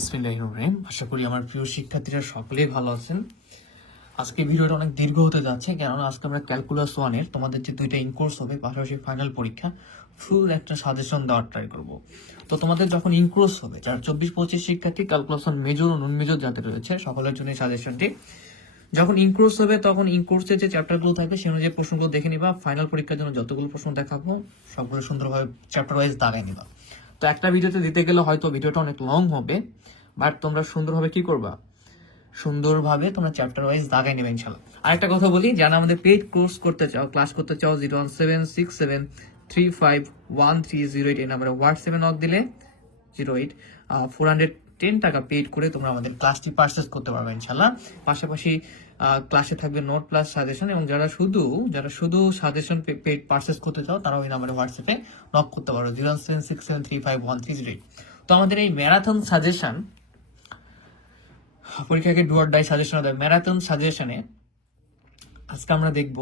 বিসমিল্লাহির রহমানির রহিম। আশা করি আমার প্রিয় শিক্ষার্থীরা সকলেই ভালো আছেন। আজকে ভিডিওটা অনেক দীর্ঘ হতে যাচ্ছে, কেননা আজকে আমরা ক্যালকুলাস 1-এর তোমাদের যে দুইটা ইনকোর্স হবে পাশাপাশি ফাইনাল পরীক্ষা ফুল একটা সাজেশন দেওয়ার ট্রাই করব। তো তোমাদের যখন ইনকোর্স হবে, যারা 24-25 শিক্ষার্থী ক্যালকুলাস 1 মেজর ও নন মেজর যাদের রয়েছে সকলের জন্য সাজেশনটি। যখন ইনকোর্স হবে তখন ইনকোর্সের যে চ্যাপ্টারগুলো থাকবে সেই অনুযায়ী প্রশ্নগুলো দেখে নিবা। ফাইনাল পরীক্ষার জন্য যতগুলো প্রশ্ন দেখাবো সবগুলো সুন্দরভাবে চ্যাপ্টার ওয়াইজ দাগাই নিবা। তো একটা ভিডিওতে দিতে গেলে হয়তো ভিডিওটা অনেক লং হবে, বাট তোমরা সুন্দরভাবে কি করবা, সুন্দরভাবে তোমরা চ্যাপ্টার ওয়াইজ দাগাই নেবে ইনশাল্লাহ। আরেকটা কথা বলি, যারা আমাদের পেইড কোর্স করতে চাও, ক্লাস করতে চাও, 01767351308 এই নাম্বারে হোয়াটসঅ্যাপে নক দিলে 410 টাকা পেইড করে তোমরা আমাদের ক্লাসটি পারচেজ করতে পারবে ইনশাল্লাহ। পাশাপাশি ক্লাসে থাকবে নোট প্লাস সাজেশন, এবং যারা শুধু সাজেশন পেইড পারচেজ করতে চাও তারা ওই নাম্বারে হোয়াটসঅ্যাপে নক করতে পারো 07673513308। তো আমাদের এই ম্যারাথন সাজেশন, পরীক্ষাকে ডু অর ডাই সাজেশন দেয়, ম্যারাথন সাজেশনে আজকে আমরা দেখব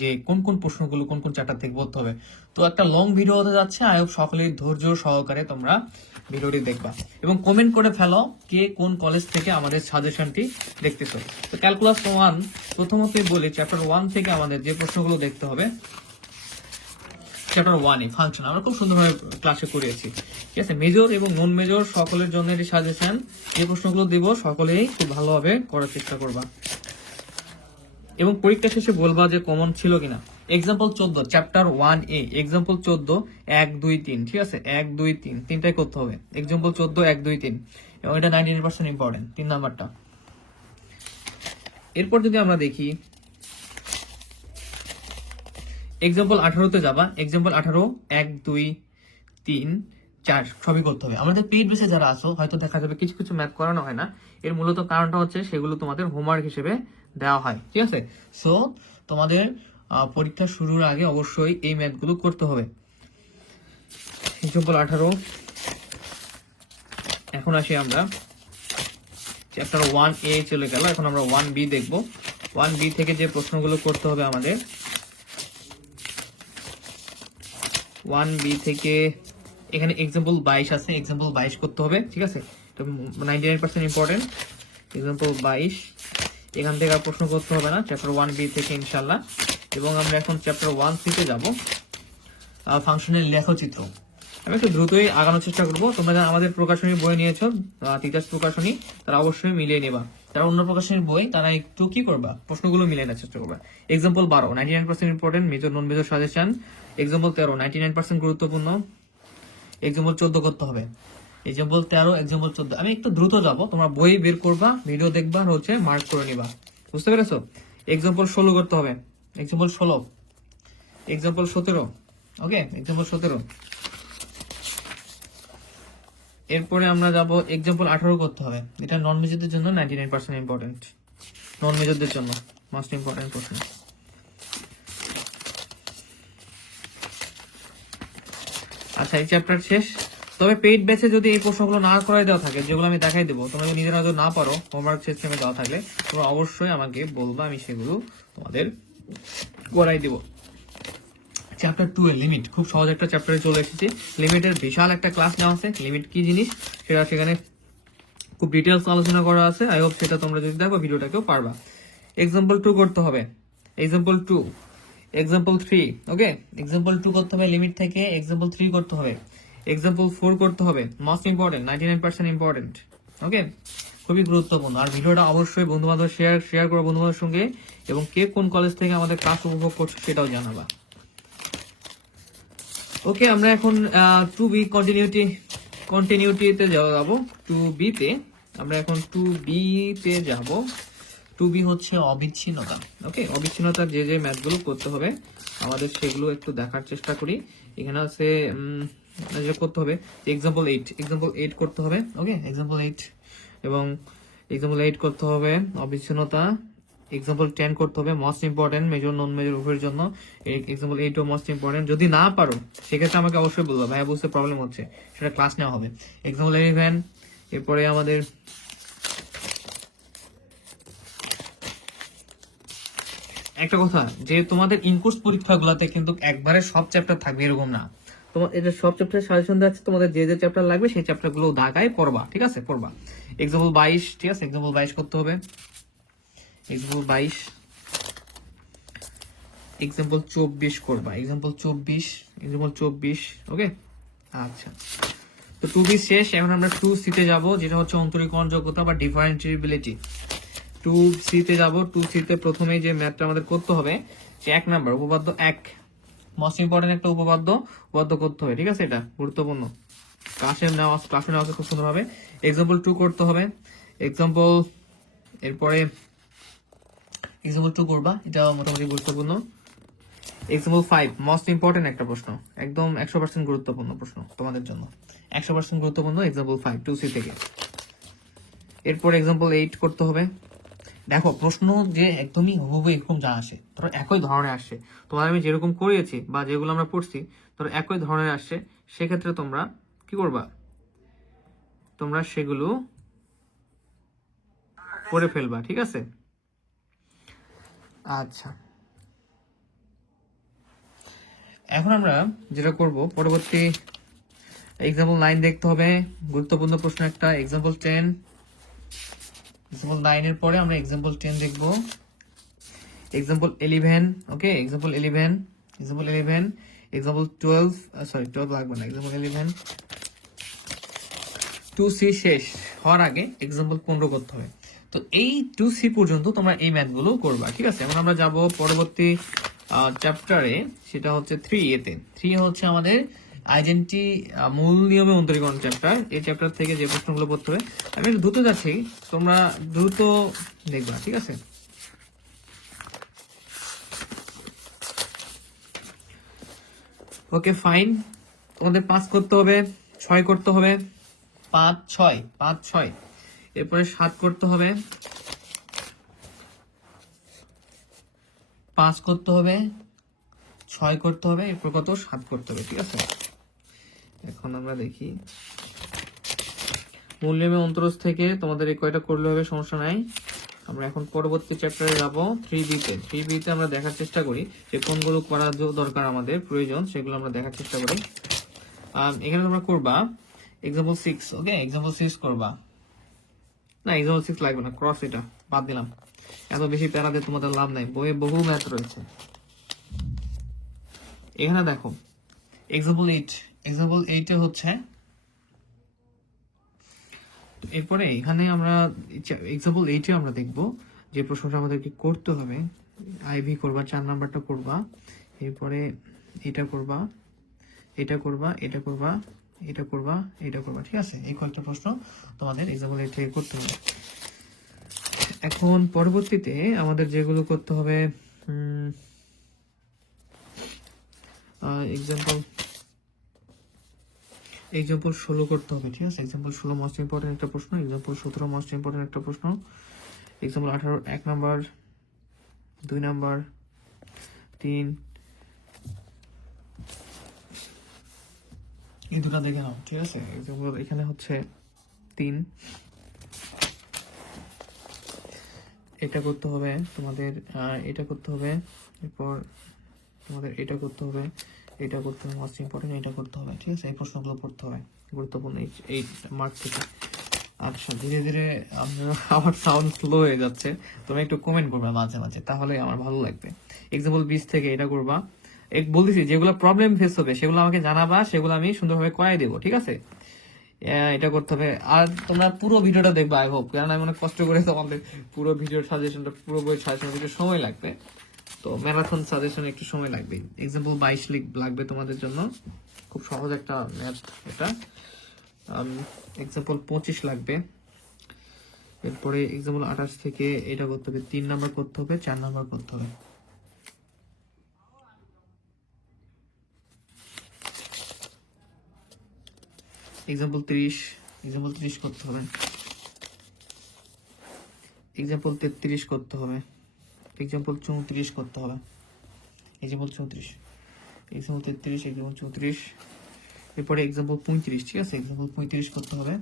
যে কোন কোন প্রশ্নগুলো কোন কোন চ্যাপ্টার থেকে পড়তে হবে। তো একটা লং ভিডিও হতে যাচ্ছে, আই হোপ সকলেই ধৈর্য সহকারে তোমরা ভিডিওটি দেখবা এবং কমেন্ট করে ফেলো কে কোন কলেজ থেকে আমাদের সাজেশনটি দেখতেছো। তো ক্যালকুলাস 1 প্রথমতই বলি, চ্যাপ্টার 1 থেকে আমাদের যে প্রশ্নগুলো দেখতে হবে, চ্যাপ্টার 1 ফাংশন আমরা খুব সুন্দরভাবে ক্লাসে করিয়েছি, ঠিক আছে। মেজর এবং নন মেজর সকলের জন্য এটি সাজেশন। যে প্রশ্নগুলো দেব সকলেই খুব ভালোভাবে করার চেষ্টা করবা এবং পরীক্ষা শেষে বলবা যে কমন ছিল কিনা। এক্সাম্পল 14 চ্যাপ্টার 1A, এক্সাম্পল 14 1 2 3, ঠিক আছে, 1 2 3 তিনটাই করতে হবে। এক্সাম্পল 14 1 2 3, এবং এটা 99% ইম্পর্টেন্ট 3 নাম্বারটা। এরপর যদি আমরা দেখি এক্সাম্পল 18 তে যাবা, এক্সাম্পল 18 1 2 3 4 সবই করতে হবে। আমাদের পেইড বেসে যারা আছো হয়তো দেখা যাবে কিছু কিছু ম্যাথ করানো হয় না, এর মূলত কারণটা হচ্ছে সেগুলো তোমাদের হোমওয়ার্ক হিসেবে দেওয়া হয়, ঠিক আছে। সো তোমাদের পরীক্ষা শুরুর আগে অবশ্যই এই ম্যাথগুলো করতে হবে। এক্সাম্পল 18। এখন আসি আমরা চ্যাপ্টার 1A চলে গেল, এখন আমরা 1B দেখব। 1B থেকে যে প্রশ্নগুলো করতে হবে আমাদের, 1B থেকে এখানে এক্সাম্পল 22 আছে, এক্সাম্পল 22 করতে হবে, ঠিক আছে, 99% ইম্পর্টেন্ট। এক্সাম্পল 22 এখান থেকে আর প্রশ্ন করতে হবে না চ্যাপ্টার 1B থেকে ইনশাল্লাহ। এবং আমরা এখন চ্যাপ্টার 1C তে যাব, ফাংশনের লেখচিত্র। আমি একটু দ্রুতই আগানোর চেষ্টা করবো। তোমরা যারা আমাদের প্রকাশনী বই নিয়েছো, তিতাস প্রকাশনী, তারা অবশ্যই মিলিয়ে নেবা। যারা অন্য প্রকাশনীর বই তারা একটু কি করবা, প্রশ্নগুলো মিলিয়ে নেওয়ার চেষ্টা করবা। এক্সাম্পল 12 99% ইম্পর্টেন্ট, মেজর নন মেজর সাজেশন। এক্সাম্পল 13 99% গুরুত্বপূর্ণ। এক্সাম্পল 14 করতে হবে। Example 13, example 14। আমি একটু দ্রুত যাব, তোমরা বই বের করবা, ভিডিও দেখবা, আর হচ্ছে মার্ক করে নিবা, বুঝতে পেরেছো। এক্সাম্পল 16 করতে হবে, এক্সাম্পল 16, এক্সাম্পল 17, ওকে, এক্সাম্পল 17। এরপরে আমরা যাব এক্সাম্পল 18 করতে হবে, এটা নন মেজরদের জন্য 99% ইম্পর্টেন্ট, নন মেজরদের জন্য মোস্ট ইম্পর্টেন্ট প্রশ্ন। আচ্ছা, এই চ্যাপ্টার শেষ। তবে পেইড ব্যাচে যদি এই প্রশ্নগুলো না করাই দেওয়া থাকে, যেগুলো আমি দেখাই দেবো, তোমরা যদি নিজেরা যদি না পারো, হোমওয়ার্ক সিস্টেমে দেওয়া থাকলে তোমরা অবশ্যই আমাকে বলবা, আমি সেগুলো তোমাদের করাই দিব। চ্যাপ্টার 2 এর লিমিট, খুব সহজ একটা চ্যাপ্টারে চলে এসেছি। লিমিটের বিশাল একটা ক্লাস নেওয়া আছে, লিমিট কি জিনিস সেটা সেখানে খুব ডিটেলস আলোচনা করা আছে। আই হোপ সেটা তোমরা যদি দেখো ভিডিওটাকেও পারবা। এক্সাম্পল 2 করতে হবে, এক্সাম্পল 2, এক্সাম্পল 3, ওকে, এক্সাম্পল 2 করতে হবে লিমিট থেকে, এক্সাম্পল 3 করতে হবে, এক্সাম্পল 4 করতে হবে, মোস্ট ইম্পর্টেন্ট 99% ইম্পর্টেন্ট, ওকে, খুবই গুরুত্বপূর্ণ। আর ভিডিওটা অবশ্যই বন্ধু বান্ধব শেয়ার করো বন্ধু বান্ধবের সঙ্গে, এবং কে কোন কলেজ থেকে আমাদের ক্লাস উপভোগ করছো সেটাও জানাবা। ওকে, আমরা এখন 2B কন্টিনিউটিতে যাবো। 2B তে আমরা এখন 2B তে যাব। 2B হচ্ছে অবিচ্ছিন্নতা, ওকে, অবিচ্ছিন্নতার যে যে ম্যাথগুলো করতে হবে আমাদের সেগুলো একটু দেখার চেষ্টা করি। এখানে আছে যেটা করতে হবে এক্সাম্পল 8 করতে হবে, ওকে, এক্সাম্পল 8, এবং এক্সাম্পল 8 করতে হবে অবিচ্ছিন্নতা। এক্সাম্পল 10 করতে হবে মোস্ট ইম্পর্টেন্ট, মেজর নন মেজর উভয়ের জন্য। এক্সাম্পল 8 ও মোস্ট ইম্পর্টেন্ট। যদি না পারো সেক্ষেত্রে আমাকে অবশ্যই বলবো, ভাইয়া বুঝতে প্রবলেম হচ্ছে, সেটা ক্লাস নেওয়া হবে। এক্সাম্পল 11, এরপরে আমাদের একটা কথা, যে তোমাদের ইনকোর্স পরীক্ষাগুলোতে কিন্তু একবারে সব চ্যাপ্টার থাকবে এরকম না, তোমার এটা সব চ্যাপ্টার সাজেশন দেওয়া আছে, তোমাদের যে যে চ্যাপ্টার লাগবে সেই চ্যাপ্টার গুলো ঢাকায় পড়বা, ঠিক আছে, পড়বা। এক্সাম্পল 22, ঠিক আছে, এক্সাম্পল 22 করতে হবে, এক্সাম্পল 22, এক্সাম্পল 24 করবা, এক্সাম্পল 24, এক্সাম্পল 24, ওকে। আচ্ছা, তো 2B শেষ। এখন আমরা 2C তে যাব, যেটা হচ্ছে অন্তরীকরণ যোগ্যতা বা ডিফারেন্সিবিলিটি। 2C তে যাব। 2C তে প্রথমে যে ম্যাথটা আমাদের করতে হবে, সে 1 নাম্বার উপপাদ্য 1, মোস্ট ইম্পর্টেন্ট একটা উপপাদ্য করতে হবে, ঠিক আছে, এটা গুরুত্বপূর্ণ। ক্লাসে নেওয়া আছে খুব সুন্দরভাবে। এক্সাম্পল 2 করতে হবে, এক্সাম্পল, এরপরে এক্সাম্পল 2 করবা, এটা মোটামুটি গুরুত্বপূর্ণ। এক্সাম্পল 5 মোস্ট ইম্পর্টেন্ট একটা প্রশ্ন, একদম 100% গুরুত্বপূর্ণ প্রশ্ন তোমাদের জন্য, 100% গুরুত্বপূর্ণ। এক্সাম্পল 5 2C থেকে। এরপর এক্সাম্পল 8 করতে হবে। দেখো প্রশ্ন যে একদমই হুবহু এরকম যা আসে, ধরো একই ধরনের আসছে, তোমাদের আমি যেরকম করিয়েছি বা যেগুলো আমরা পড়ছি, ধরো একই ধরনের আসছে, সেক্ষেত্রে তোমরা কি করবা, তোমরা সেগুলো করে ফেলবা, ঠিক আছে। আচ্ছা, এখন আমরা যেটা করব, পরবর্তী এক্সাম্পল 9 দেখতে হবে, গুরুত্বপূর্ণ প্রশ্ন একটা। এক্সাম্পল 10, এক্সাম্পল 9 এর পরে আমরা এক্সাম্পল 10 দেখব। এক্সাম্পল 11, ওকে, এক্সাম্পল 11, এক্সাম্পল 11, এক্সাম্পল 12, সরি 12 লাগবে না, এক্সাম্পল 11। 2C শেষ হওয়ার আগে এক্সাম্পল 15 করতে হবে। তো এই 2C পর্যন্ত তোমরা এই ম্যাথগুলো করবা, ঠিক আছে। এখন আমরা যাব পরবর্তী চ্যাপ্টারে, সেটা হচ্ছে 3A তে। 3 হচ্ছে আমাদের আইডেন্টি মূল নিয়মে অন্তরীকরণ চ্যাপ্টার। এই চ্যাপ্টার থেকে যে প্রশ্নগুলো পড়তে হবে, আমি একটু দ্রুত যাচ্ছি, তোমরা দ্রুত দেখবা, ঠিক আছে। ওকে ফাইন, তোমাদের 5 করতে হবে, 6 করতে হবে, 5 6, 5 6, এরপরে 7 করতে হবে, 5 করতে হবে, 6 করতে হবে, এরপর কত 7 করতে হবে, ঠিক আছে। এখন আমরা দেখি মূল্যমে অন্তরজ থেকে তোমাদের এই কয়টা করলে হবে, সমস্যা নাই। আমরা এখন পরবর্তী চ্যাপ্টারে যাব 3B তে। 3B তে আমরা দেখার চেষ্টা করি যে কোনগুলো করা দরকার, আমাদের প্রয়োজন, সেগুলো আমরা দেখার চেষ্টা করি। এখানে তোমরা করবা এক্সাম্পল 6, ওকে, এক্সাম্পল 6 করবা। না, এক্সাম্পল 6 লাগবে না, ক্রস, এটা বাদ দিলাম, এত বেশি প্যারা দিয়ে তোমাদের লাভ নাই, বইয়ে বহু ম্যাথ রয়েছে। এখানে দেখো এক্সাম্পল 8, এক্সাম্পল 8 এ হচ্ছে, এরপরে এখানে আমরা এক্সাম্পল 8 এ আমরা দেখব যে প্রশ্নটা আমাদেরকে করতে হবে। আইভি করবা, 4 নাম্বারটা করবা, এরপরে এটা করবা, এটা করবা, এটা করবা, এটা করবা, এটা করবা, ঠিক আছে। এই কয়েকটা প্রশ্ন তোমাদের এক্সাম্পল 8 থেকে করতে হবে। এখন পরবর্তীতে আমাদের যেগুলো করতে হবে, এক্সাম্পল 16 করতে হবে, ঠিক আছে। এক্সাম্পল 16 মোস্ট ইম্পর্টেন্ট একটা প্রশ্ন, এক্সাম্পল 17 মোস্ট ইম্পর্টেন্ট একটা প্রশ্ন, এক্সাম্পল 18 1 নাম্বার, 2 নাম্বার, 3, এই দুটো দেখে নাও, ঠিক আছে। এক্সাম্পল এখানে হচ্ছে 3, এটা করতে হবে তোমাদের, এটা করতে হবে, এরপর তোমাদের এটা করতে হবে, এটা করতে হবে, মোস্ট ইম্পর্টেন্ট এটা করতে হবে, ঠিক আছে। এই প্রশ্নগুলো পড়তে হবে, গুরুত্বপূর্ণ এই মার্ক থেকে। আচ্ছা, ধীরে ধীরে আমার সাউন্ড স্লো হয়ে যাচ্ছে, তুমি একটু কমেন্ট করবে মাঝে মাঝে, তাহলে আমার ভালো লাগবে। এক্সাম্পল 20 থেকে এটা করবা। বলতেছি যেগুলো প্রবলেম ফেস হবে সেগুলো আমাকে জানাবা, সেগুলো আমি সুন্দরভাবে করাই দেবো, ঠিক আছে। এটা করতে হবে। আর তোমরা পুরো ভিডিওটা দেখবে আই হোপ, কারণ আমি অনেক কষ্ট করে তোমাদের পুরো ভিডিওর সাজেশনটা, পুরো বইয়ের সাজেশন একটু সময় লাগবে, তো ম্যারাথন সাজেশন একটু সময় লাগবে। এক্সাম্পল 22 লাগবে তোমাদের জন্য, খুব সহজ একটা ম্যাথ এটা। এক্সাম্পল 25 লাগবে, এরপরে এক্সাম্পল 28 থেকে এটা করতে হবে, 3 নাম্বার করতে হবে, 4 নাম্বার করতে হবে। এক্সাম্পল 30, এক্সাম্পল 30 করতে হবে, এক্সাম্পল 33 করতে হবে, এক্সাম্পল 34 করতে হবে, এক্সাম্পল 34, এক্সাম্পল 33, এক্সাম্পল 34, এরপরে এক্সাম্পল 35, ঠিক আছে, এক্সাম্পল 35 করতে হবে।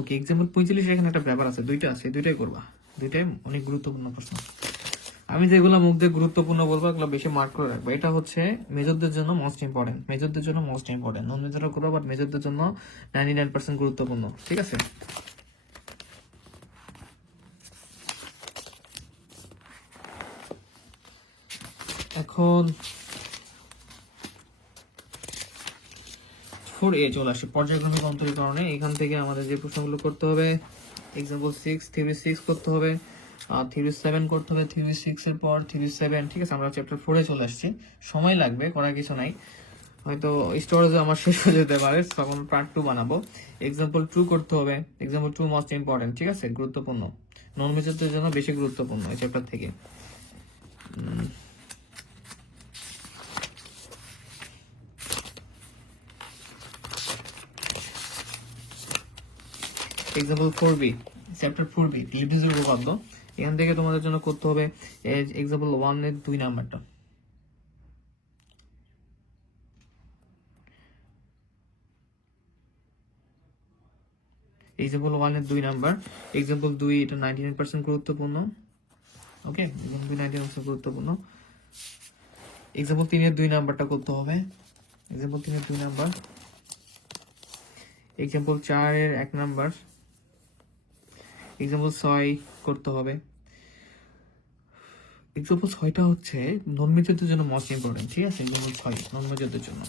ওকে, এক্সাম্পল 45 এখানে একটা ব্যাপার আছে, দুইটা আছে, দুইটাই করবা, দুইটাই অনেক গুরুত্বপূর্ণ প্রশ্ন। আমি যেগুলো মুখ দিয়ে গুরুত্বপূর্ণ বলবো এগুলো বেশি মার্ক করে রাখবো। এটা হচ্ছে মেজরদের জন্য মোস্ট ইম্পর্টেন্ট, মেজরদের জন্য মোস্ট ইম্পর্টেন্ট, নন মেজরও করবো বাট মেজরদের জন্য 99% গুরুত্বপূর্ণ, ঠিক আছে? এখন 4A চলে আসে, পর্যায়ক্রমিক অন্তরীকরণে। এখান থেকে আমাদের যে প্রশ্নগুলো করতে হবে, এক্সাম্পল 6 থিওরি 6 করতে হবে, থিওরি 7 করতে হবে, থিওরি 6 এর পর থিওরি 7, ঠিক আছে? আমরা চ্যাপ্টার 4 এ চলে আসছি, সময় লাগবে, করার কিছু নাই, হয়তো স্টোরেজে আমার শেষ হয়ে যেতে পারে, তখন পার্ট 2 বানাবো। এক্সাম্পল 2 করতে হবে, এক্সাম্পল 2 মোস্ট ইম্পর্টেন্ট, ঠিক আছে? গুরুত্বপূর্ণ, নন মেজরদের জন্য বেশি গুরুত্বপূর্ণ এই চ্যাপ্টার থেকে। এক্সাম্পল 4B, চ্যাপ্টার 4B লিপিজের উপপাদ্য। এখান থেকে তোমাদের জন্য করতে হবে এক্সাম্পল 1 এর 2 নাম্বারটা। এক্সাম্পল 1 এর 2 নাম্বার, এক্সাম্পল 2 এটা 99% গুরুত্বপূর্ণ, ওকে? এক্সাম্পল 99% গুরুত্বপূর্ণ। এক্সাম্পল 3 এর 2 নাম্বারটা করতে হবে, এক্সাম্পল 3 এর 2 নাম্বার। এক্সাম্পল 4 এর 1 নাম্বার, এক্সাম্পল 6 করতে হবে। এক্সাম্পল 6টা হচ্ছে নন মেজরদের জন্য মোস্ট ইম্পর্টেন্ট, ঠিক আছে? এক্সাম্পল 6 নন মেজরদের জন্য।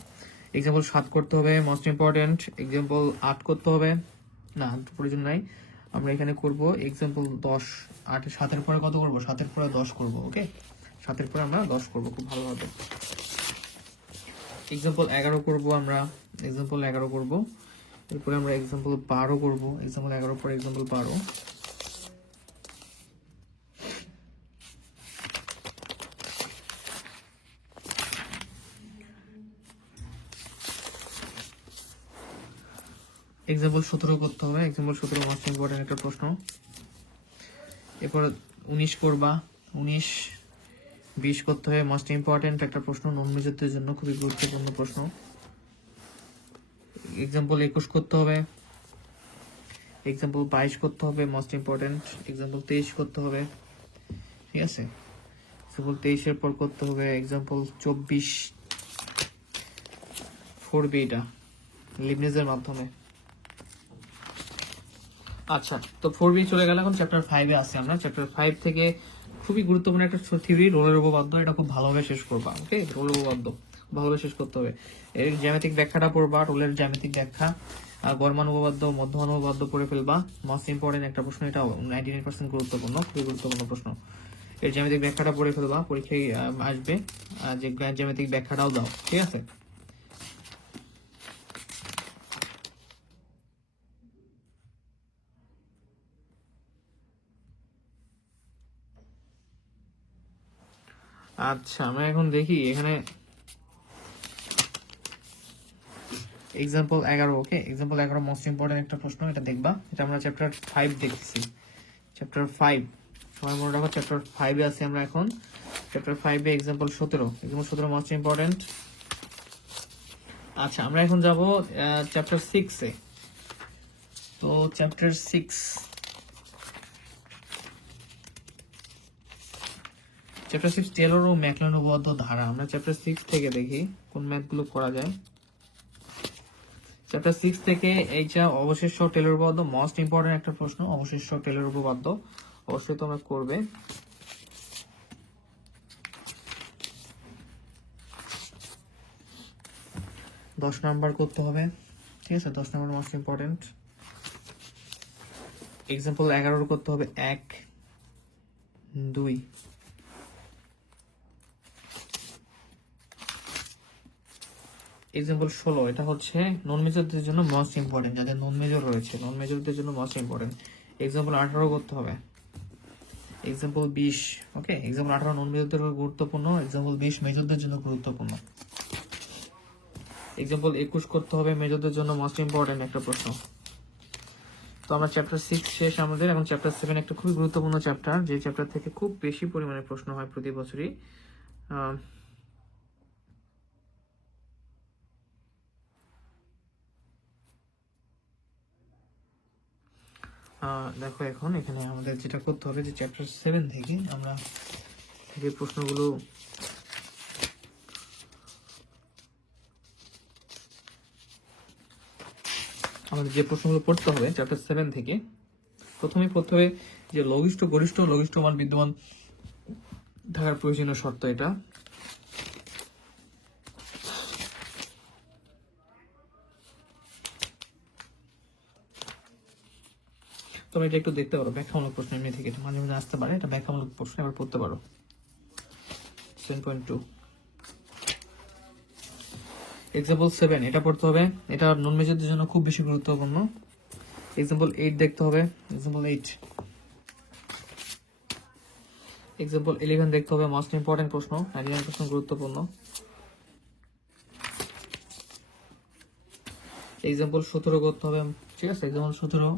এক্সাম্পল 7 করতে হবে, মোস্ট ইম্পর্টেন্ট। এক্সাম্পল 8 করতে হবে, না প্রয়োজন নাই, আমরা এখানে করব এক্সাম্পল 10। 7-এর পরে কত করব? 7-এর পরে 10 করব, ওকে? 7-এর পরে আমরা 10 করব, খুব ভালো হবে। এক্সাম্পল 11 করব আমরা, এক্সাম্পল 11 করব। এরপরে আমরা এক্সাম্পল 12 করব, এক্সাম্পল 11 পরে এক্সাম্পল 12। এক্সাম্পল 17 করতে হবে, এক্সাম্পল 17 মোস্ট ইম্পর্টেন্ট একটা প্রশ্ন। এরপর 19 করবা, 19 20 করতে হবে, মোস্ট ইম্পর্টেন্ট একটা প্রশ্ন, নন মেজরদের জন্য খুবই গুরুত্বপূর্ণ প্রশ্ন। এক্সাম্পল 21 করতে হবে, এক্সাম্পল 22 করতে হবে, মোস্ট ইম্পর্টেন্ট। এক্সাম্পল 23 করতে হবে, ঠিক আছে? এক্সাম্পল 23 এর পর করতে হবে এক্সাম্পল 24 4B, এটা লিবনিজের মাধ্যমে। আচ্ছা, তো 4B চলে গেল, এখন চ্যাপ্টার 5 এ আছে আমরা। চ্যাপ্টার 5 থেকে খুবই গুরুত্বপূর্ণ একটা থিওরি, রোলের উপপাদ্য। এটা খুব ভালোভাবে শেষ করবা, ওকে? রোলের উপপাদ্য ভালোভাবে শেষ করতে হবে। এর জ্যামিতিক ব্যাখ্যাটা পড়বা, রোলের জ্যামিতিক ব্যাখ্যা, গড়মান উপপাদ্য, মধ্যমান উপপাদ্য পড়ে ফেলবা। মোস্ট ইম্পর্টেন্ট একটা প্রশ্ন, এটা 99% গুরুত্বপূর্ণ, খুবই গুরুত্বপূর্ণ প্রশ্ন। এর জ্যামিতিক ব্যাখ্যাটা পড়ে ফেলবা, পরীক্ষায় আসবে, যে জ্যামিতিক ব্যাখ্যাটাও দাও, ঠিক আছে? আচ্ছা, আমরা এখন দেখি এখানে এক্সাম্পল 11, ওকে? এক্সাম্পল 11 মোস্ট ইম্পর্টেন্ট একটা প্রশ্ন, এটা দেখবা। এটা আমরা চ্যাপ্টার 5 দেখছি, চ্যাপ্টার 5 সময় মনে রাখো, চ্যাপ্টার 5 এ আছি আমরা এখন। Chapter 5 a example 17, example 17 most important. আচ্ছা, আমরা এখন যাব চ্যাপ্টার 6 এ। তো চ্যাপ্টার 6, চ্যাপ্টার 6 টেলর ও ম্যাকলন উপপাদ্য ধারা। আমরা চ্যাপ্টার 6 থেকে দেখি কোন ম্যাথগুলো করা যায়। চ্যাপ্টার 6 থেকে এইটা অবশিষ্ট টেলর উপপাদ্য, মোস্ট ইম্পর্টেন্ট একটা প্রশ্ন, অবশিষ্ট টেলর উপপাদ্য অবশ্যই তোমরা করবে। 10 নাম্বার করতে হবে, ঠিক আছে? 10 নাম্বার মোস্ট ইম্পর্টেন্ট। এক্সাম্পল 11 করতে হবে 1 2। এক্সাম্পল 16, এটা হচ্ছে নন মেজরদের জন্য মোস্ট ইম্পর্টেন্ট, যাদের নন মেজর রয়েছে, নন মেজরদের জন্য মোস্ট ইম্পর্টেন্ট। এক্সাম্পল 18 করতে হবে, এক্সাম্পল 20, ওকে? এক্সাম্পল 18 নন মেজরদের গুরুত্বপূর্ণ, এক্সাম্পল 20 মেজরদের জন্য গুরুত্বপূর্ণ। এক্সাম্পল 21 করতে হবে, মেজরদের জন্য মোস্ট ইম্পর্টেন্ট একটা প্রশ্ন। তো আমরা চ্যাপ্টার 6 শেষ আমাদের। এখন চ্যাপ্টার 7 একটা খুবই গুরুত্বপূর্ণ চ্যাপ্টার, যে চ্যাপ্টার থেকে খুব বেশি পরিমাণে প্রশ্ন হয় প্রতি বছরই। দেখো, এখন এখানে আমাদের যেটা করতে হবে, যে চ্যাপ্টার 7 থেকে আমরা যে প্রশ্নগুলো আমাদের যে প্রশ্নগুলো পড়তে হবে চ্যাপ্টার 7 থেকে, প্রথমেই পড়তে হবে যে লঘিষ্ঠ গরিষ্ঠ লঘিষ্ঠ মান বিদ্যমান থাকার প্রয়োজনীয় শর্ত। এটা তোমরা এটা একটু দেখতে পারো, ব্যাখ্যামূলক প্রশ্ন এমনি থেকে এটা মাঝে মাঝে আসতে পারে, এটা ব্যাখ্যামূলক প্রশ্ন এবার পড়তে পারো। 7.2 এক্সাম্পল 7 এটা পড়তে হবে, এটা নন মেজরদের জন্য খুব বেশি গুরুত্বপূর্ণ। এক্সাম্পল 8 দেখতে হবে, এক্সাম্পল 8। এক্সাম্পল 11 দেখতে হবে, মোস্ট ইম্পর্টেন্ট প্রশ্ন, 99% গুরুত্বপূর্ণ। এক্সাম্পল 17 করতে হবে, ঠিক আছে, এক্সাম্পল 17।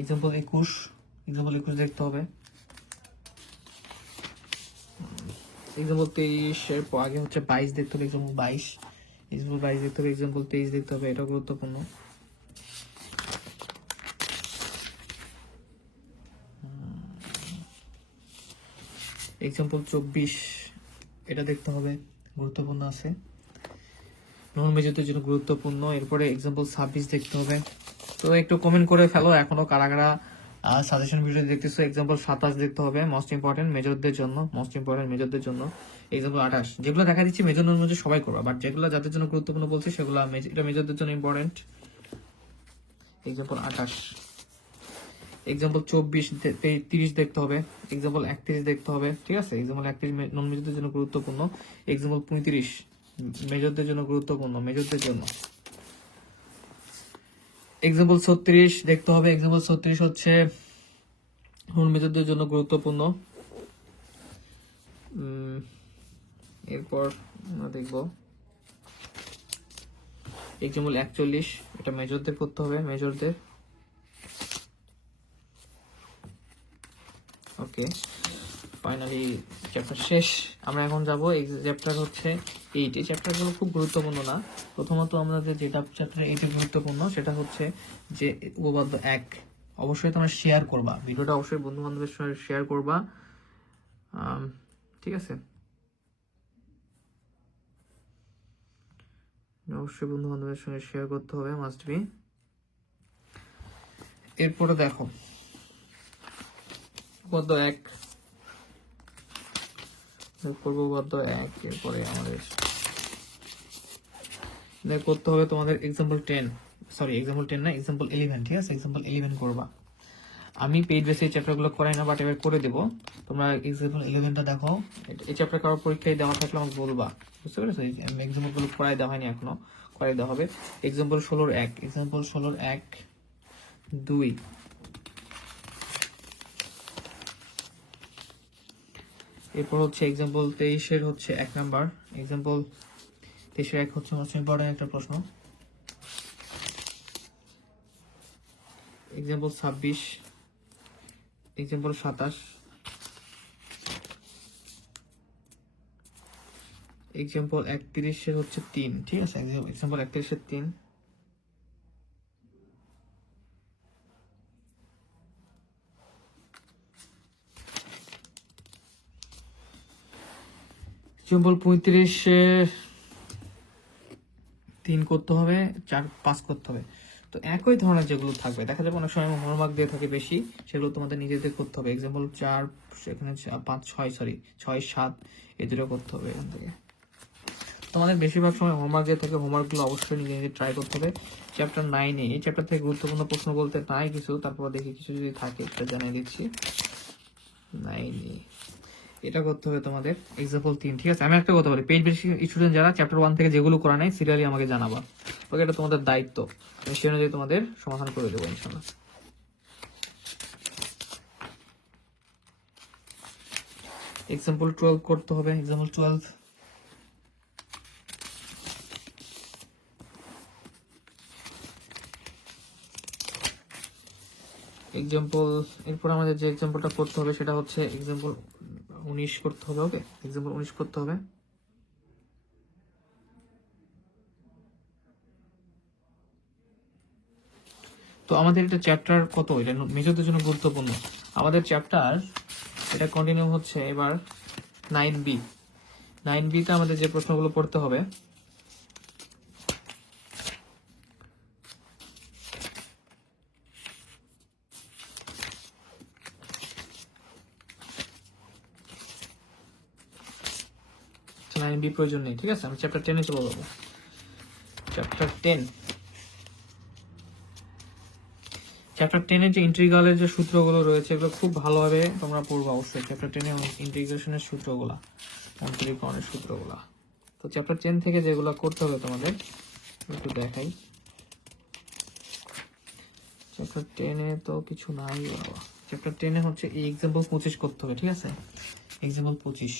এক্সাম্পল 21, এক্সাম্পল 21 দেখতে হবে। এক্সাম্পল 23 এর আগে হচ্ছে 22 দেখতে হবে, এক্সাম্পল 22, এক্সাম্পল 22 দেখতে হবে, এক্সাম্পল 23 দেখতে হবে, এটা গুরুত্বপূর্ণ। এক্সাম্পল 24 এটা দেখতে হবে, গুরুত্বপূর্ণ আছে, নন মেজরদের জন্য গুরুত্বপূর্ণ। এরপরে এক্সাম্পল 26 দেখতে হবে। তো একটু কমেন্ট করে ফেলো এখনো কারা কারা সাজেশন ভিডিও দেখতেছো। এক্সাম্পল 27 দেখতে হবে, মোস্ট ইম্পর্টেন্ট মেজরদের জন্য, মোস্ট ইম্পর্টেন্ট মেজরদের জন্য। এক্সাম্পল 28, যেগুলো দেখা দিচ্ছি মেজর নন মেজর সবাই করবা, বাট যেগুলো যাদের জন্য গুরুত্বপূর্ণ বলছি সেগুলো এটা মেজরদের জন্য ইম্পর্টেন্ট। এক্সাম্পল 28। এক্সাম্পল 24 30 দেখতে হবে, এক্সাম্পল 31 দেখতে হবে, ঠিক আছে, এক্সাম্পল 31 নন মেজরদের জন্য গুরুত্বপূর্ণ। এক্সাম্পল 35 মেজরদের জন্য গুরুত্বপূর্ণ, মেজরদের জন্য। এক্সাম্পল 36 দেখতে হবে, এক্সাম্পল 36 হচ্ছে নন মেজরদের জন্য গুরুত্বপূর্ণ। এরপর আমরা দেখব এক্সাম্পল 41, এটা মেজরদের করতে হবে, মেজরদের। ওকে, ফাইনালি চ্যাপ্টার শেষ। আমরা এখন যাব চ্যাপ্টার হচ্ছে 8। এই চ্যাপ্টারগুলো খুব গুরুত্বপূর্ণ না। প্রথমত আমাদের যেটা চ্যাপ্টার 8 গুরুত্বপূর্ণ সেটা হচ্ছে যে উপপাদ্য 1। অবশ্যই তোমরা শেয়ার করবা ভিডিওটা, অবশ্যই বন্ধু বান্ধবের সঙ্গে শেয়ার করবা, ঠিক আছে, অবশ্যই বন্ধু বান্ধবের সঙ্গে শেয়ার করতে হবে, মাস্ট বি। এরপরে দেখো উপপাদ্য 1 উপপাদ্য 1। এরপরে আমাদের করতে হবে তোমাদের এক্সাম্পল 10, সরি এক্সাম্পল 10 না, এক্সাম্পল 11, ঠিক আছে, এক্সাম্পল 11 করবা। আমি পেইড বেসে চ্যাপ্টারগুলো করাই না, বাট এবার করে দেবো। তোমরা এক্সাম্পল 11টা দেখো। এই চ্যাপ্টার কারো পরীক্ষায় দেওয়া থাকলে আমাকে বলবা, বুঝতে পেরেছো? এক্সাম্পলগুলো করাই দেওয়া হয়নি এখনো, করাই দেওয়া হবে। Example 16 1, example 16 1 2। এরপর হচ্ছে এক্সাম্পল 23 হচ্ছে 1 নাম্বার, এক্সাম্পল 23 1 হচ্ছে মোস্ট ইম্পর্টেন্ট একটা প্রশ্ন। এক্সাম্পল 26, এক্সাম্পল 27, এক্সাম্পল 31 হচ্ছে 3, ঠিক আছে, এক্সাম্পল 31 3। এক্সাম্পল 35 3 করতে হবে, 4 5 করতে হবে। তো একই ধরনের যেগুলো থাকবে, দেখা যাবে অনেক সময় হোমওয়ার্ক দিয়ে থাকে বেশি, সেগুলো তোমাদের নিজেদের করতে হবে। এক্সাম্পল 4 সেখানে 5 6, সরি 6 7 এই দুটো করতে হবে। এখান থেকে তোমাদের বেশিরভাগ সময় হোমওয়ার্ক দিয়ে থাকে, হোমওয়ার্কগুলো অবশ্যই নিজে নিজে ট্রাই করতে হবে। চ্যাপ্টার 9 এই চ্যাপ্টার থেকে গুরুত্বপূর্ণ প্রশ্ন বলতে নাই কিছু, তারপর দেখি কিছু যদি থাকে সেটা জানিয়ে দিচ্ছি। 9 এটা করতে হবে তোমাদের এক্সাম্পল 3, ঠিক আছে। আমি একটা কথা বলি, পেইড বেসিক স্টুডেন্ট যারা চ্যাপ্টার 1 থেকে যেগুলো করা নাই সিরিয়ালি আমাকে জানাবা, ওকে, এটা তোমাদের দায়িত্ব, আমি সেই অনুযায়ী তোমাদের সমাধান করে দেবো ইনশাআল্লাহ। এক্সাম্পল 12 করতে হবে, এক্সাম্পল 12। এক্সাম্পল এরপর আমাদের যে এক্সাম্পলটা করতে হবে সেটা হচ্ছে এক্সাম্পল 19 করতে হবে, ওকে, এক্সাম্পল 19 করতে হবে। তো আমাদের এটা চ্যাপ্টার কত, এটা মেজরদের জন্য গুরুত্বপূর্ণ। আমাদের চ্যাপ্টার এটা কন্টিনিউ হচ্ছে এবার 9B। 9B-তে আমাদের যে প্রশ্নগুলো পড়তে হবে, বি প্রয়োজন নেই, ঠিক আছে। আমি চ্যাপ্টার 10-এ চলে যাবো। চ্যাপ্টার 10, চ্যাপ্টার 10-এর যে ইন্টিগ্রালের যে সূত্রগুলো রয়েছে এগুলো খুব ভালোভাবে তোমরা পড়বে অবশ্যই। চ্যাপ্টার 10-এ ইন্টিগ্রেশনের সূত্রগুলা, অন্তরীকরণের সূত্রগুলা। তো চ্যাপ্টার 10 থেকে যেগুলো করতে হবে তোমাদের একটু দেখাই। চ্যাপ্টার 10-এ তো কিছু নাই বাবা। চ্যাপ্টার 10-এ হচ্ছে এই এক্সাম্পল 25 করতে হবে, ঠিক আছে। এক্সাম্পল 25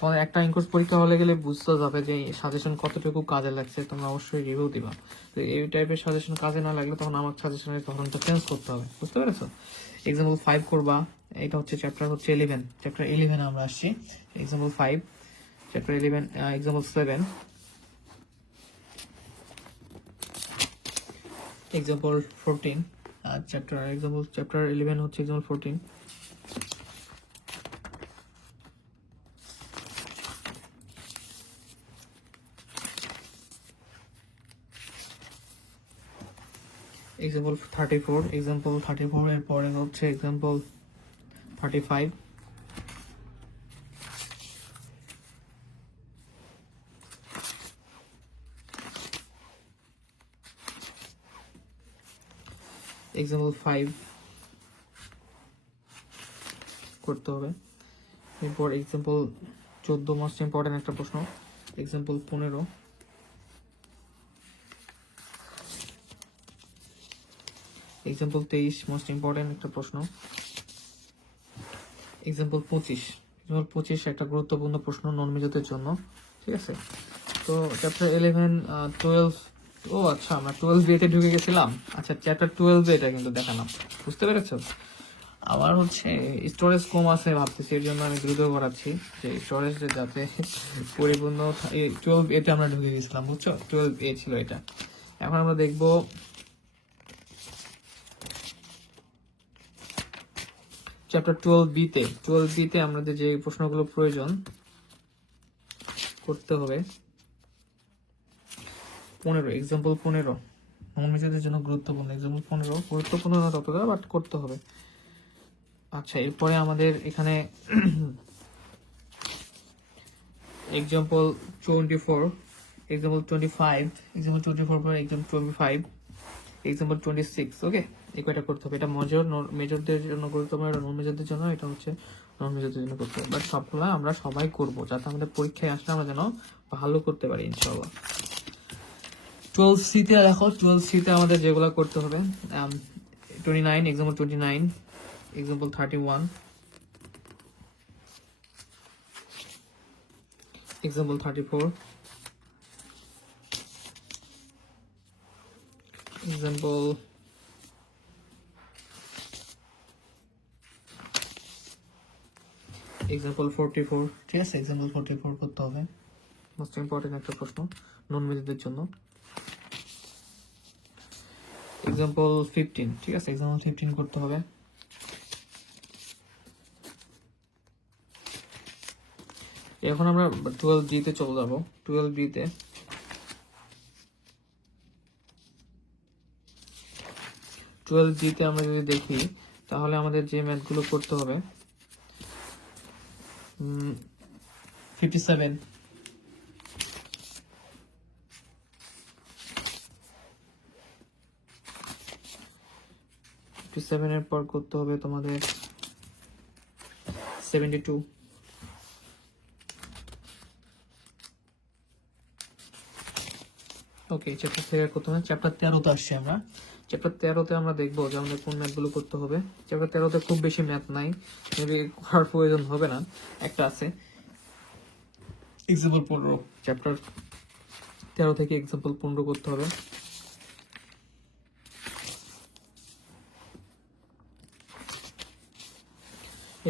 তোমাদের একটা ইনকোর্স পরীক্ষা হলে গেলে বুঝতে যাবে যে সাজেশন কতটুকু কাজে লাগছে। তোমরা অবশ্যই রিভিউ দিবা। তো এই টাইপের সাজেশন কাজে না লাগলে তখন আমার সাজেশনের ধরনটা চেঞ্জ করতে হবে, বুঝতে পেরেছো। এক্সাম্পল 5 করবা। এটা হচ্ছে চ্যাপ্টার হচ্ছে 11, চ্যাপ্টার 11 আমরা আসছি। এক্সাম্পল 5, চ্যাপ্টার 11, এক্সাম্পল 7, এক্সাম্পল 14, আর চ্যাপ্টার 11 হচ্ছে এক্সাম্পল 14। এক্সাম্পল 34, এক্সাম্পল 34 এর পরে হচ্ছে এক্সাম্পল 35, এক্সাম্পল 5 করতে হবে। এরপর এক্সাম্পল 14 মোস্ট ইম্পর্টেন্ট একটা প্রশ্ন, এক্সাম্পল 15, এক্সাম্পল 23 মোস্ট ইম্পর্টেন্ট একটা প্রশ্ন, এক্সাম্পল 25 একটা গুরুত্বপূর্ণ প্রশ্ন নন মেজরদের জন্য, ঠিক আছে। তো চ্যাপ্টার 11, 12, ও আচ্ছা আমরা 12B তে ঢুকে গেছিলাম। আচ্ছা চ্যাপ্টার 12B এটা কিন্তু দেখালাম, বুঝতে পেরেছো। আমার হচ্ছে স্টোরেজ কম আছে ভাবতেছি, এর জন্য আমি দ্রুত করাচ্ছি যে স্টোরেজ যাতে পরিপূর্ণ। 12A তে আমরা ঢুকে গেছিলাম, বুঝছো। 12A ছিল এটা। এখন আমরা দেখবো চ্যাপ্টার 12B তে আমাদের যে প্রশ্নগুলো প্রয়োজন করতে হবে। 15, এক্সাম্পল 15 নন মেজরদের জন্য গুরুত্বপূর্ণ। এক্সাম্পল 15 গুরুত্বপূর্ণ না ততটা, বাট করতে হবে। আচ্ছা এরপরে আমাদের এখানে এক্সাম্পল 24, এক্সাম্পল 25, এক্সাম্পল 24 পরে এক্সাম্পল 25, এক্সাম্পল 26। ওকে, এই কয়টা করতে হবে। এটা মেজরদের জন্য গুরুত্বপূর্ণ, এটা নন মেজরদের জন্য, এটা হচ্ছে নন মেজরদের জন্য করতে হবে। বাট সবগুলো আমরা সবাই করব যাতে আমাদের পরীক্ষায় আসলে আমরা যেন ভালো করতে পারি ইনশাআল্লাহ। 12C-তে দেখো, 12C-তে আমাদের যেগুলো করতে হবে 29, example 29, example 31, example 34, example example 44, ঠিক আছে। এক্সাম্পল 44 করতে হবে, মোস্ট ইম্পর্টেন্ট একটা প্রশ্ন নন মেজরদের জন্য। এক্সাম্পল 15, ঠিক আছে। এক্সাম্পল 15 করতে হবে। এখন আমরা 12G-তে চলে যাব। 12B-তে আমরা যদি দেখি তাহলে আমাদের যে ম্যাথগুলো করতে হবে 57, 57 এর পর করতে হবে তোমাদের 72। ওকে, চ্যাপ্টার থেকে করতে হবে। চ্যাপ্টার 13-তে আসছি আমরা। চ্যাপ্টার 13-তে আমরা দেখবো যে আমাদের কোন ম্যাথগুলো করতে হবে। চ্যাপ্টার 13-তে খুব বেশি ম্যাথ নাই, মেবি করার প্রয়োজন হবে না, একটা আছে এক্সাম্পল 15। চ্যাপ্টার 13 থেকে এক্সাম্পল 15 করতে হবে।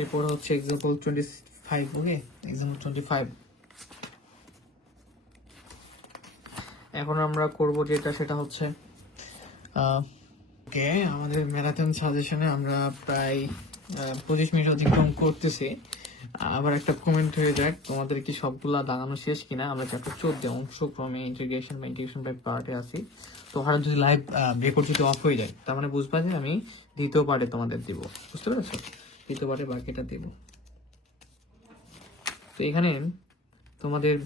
এরপর হচ্ছে এক্সাম্পল 25। ওকে, এক্সাম্পল 25। এখন আমরা করব যেটা, সেটা হচ্ছে ওকে, আমাদের ম্যারাথন সাজেশনে আমরা প্রায় 25 মিনিট অতিক্রম করতেছি। আবার একটা কমেন্ট হয়ে যাক, তোমাদের কি সবগুলা দাগানো শেষ কিনা? আমরা চ্যাপ্টার 14 অংশক্রমে ইন্টিগ্রেশন বা ইন্টিগ্রেশন বাই পার্টে আছি। তো হঠাৎ যদি লাইভ রেকর্ড যদি অফ হয়ে যায়, তার মানে বুঝবা যে আমি দ্বিতীয় পার্টে তোমাদের দিব। বুঝতে পেরেছো? দ্বিতীয় পার্টে বাকিটা দিব। তো এখানে তোমাদের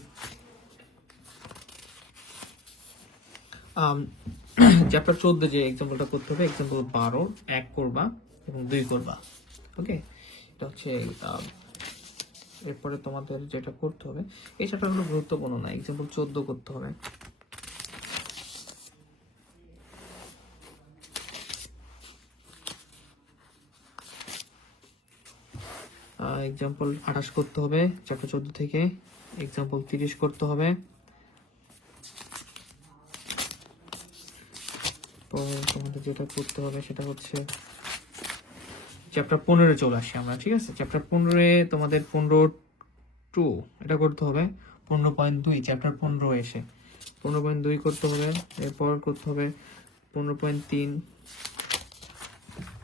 চ্যাপ্টার 14 যে এক্সাম্পলটা করতে হবে, এক্সাম্পল 12 1 করবা এবং 2 করবা। ওকে, এটা হচ্ছে এরপরে তোমাদের যেটা করতে হবে, এই চ্যাপ্টারগুলো গুরুত্বপূর্ণ না, এক্সাম্পল 14 করতে হবে। এক্সাম্পল 28 করতে হবে চ্যাপ্টার 14 থেকে, এক্সাম্পল 30 করতে হবে। পরে তোমাদের যেটা করতে হবে সেটা হচ্ছে চ্যাপ্টার 15 চলে আসি আমরা, ঠিক আছে? চ্যাপ্টার 15 তোমাদের 15(2) এটা করতে হবে। 15.2 চ্যাপ্টার 15 এসে 15.2 করতে হবে। এরপর করতে হবে 15.3,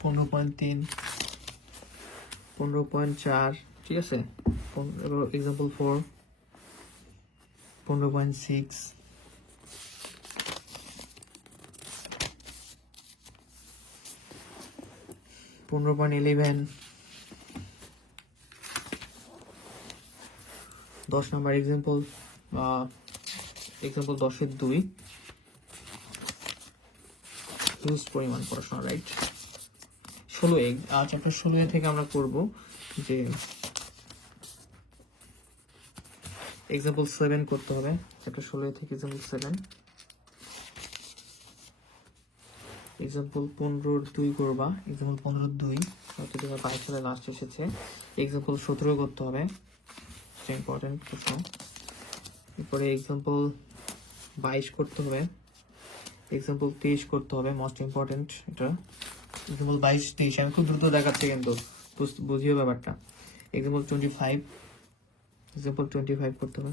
15.3, 15.4, ঠিক আছে? এক্সাম্পল 4, 15.6, 15.11, 10 নম্বর এক্সাম্পল, এক্সাম্পল 10(2) হিউজ পরিমাণ পড়াশোনা, রাইট? 16 চ্যাপ্টার 16 থেকে আমরা করব যে এক্সাম্পল 7 করতে হবে। চ্যাপ্টার 16 থেকে এক্সাম্পল 7, এক্সাম্পল 15(2) করবা। এক্সাম্পল 15(2) হয়তো তোমার 22 সালে লাস্ট এসেছে। এক্সাম্পল 17 করতে হবে, এটা ইম্পর্টেন্ট প্রশ্ন। এরপরে এক্সাম্পল 22 করতে হবে, এক্সাম্পল 23 করতে হবে, মোস্ট ইম্পর্টেন্ট এটা। এক্সাম্পল 22, 23 আমি খুব দ্রুত দেখাচ্ছি কিন্তু বুঝিও ব্যাপারটা। এক্সাম্পল 25, এক্সাম্পল 25 করতে হবে।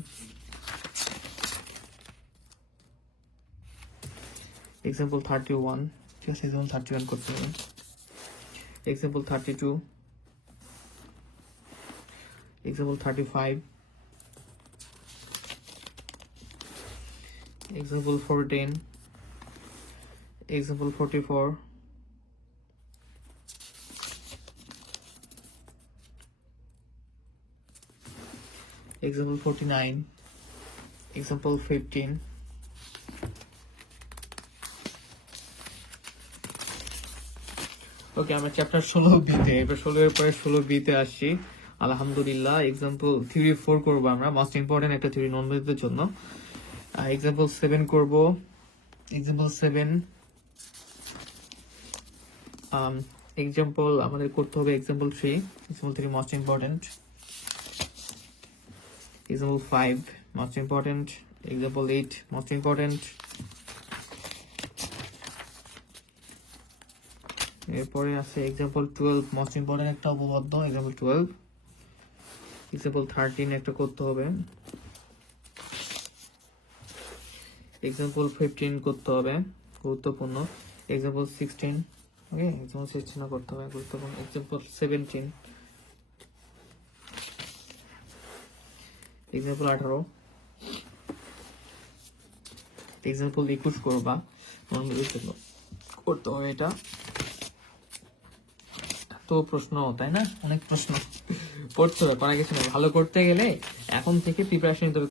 এক্সাম্পল 31, ঠিক আছে? এক্সাম্পল 31 করতে হবে। Example 32, example 35, example 14, example 44, example 49, example 15, ওকে, আমরা চ্যাপ্টার 16 বিতে, এবার 16 এর পরে 16 বিতে আসছি। আলহামদুলিল্লাহ, এক্সাম্পল 3-4 করবো আমরা, মোস্ট ইম্পর্টেন্ট একটা থিওরি নন মেথডের জন্য। এক্সাম্পল 7 করব, এক্সাম্পল 7, এক্সাম্পল আমাদের করতে হবে example 3, example 3 most important. Example 5, most important. Example 8, most important. এরপরে আছে এক্সাম্পল 12, মোস্ট ইম্পর্টেন্ট একটা উপপাদ্য, এক্সাম্পল 12। এক্সাম্পল 13 একটা করতে হবে, এক্সাম্পল 15 করতে হবে, গুরুত্বপূর্ণ। এক্সাম্পল 16, ওকে, এক্সাম্পল 16 করতে হবে, গুরুত্বপূর্ণ। এক্সাম্পল 17, এক্সাম্পল 18, এক্সাম্পল 21 করবা, করতে হবে এটা। তো প্রশ্ন, তাই না? অনেক প্রশ্ন পড়তে হবে, করা কিছু না। ভালো করতে গেলে এখন থেকে প্রিপারেশন নিতে হবে।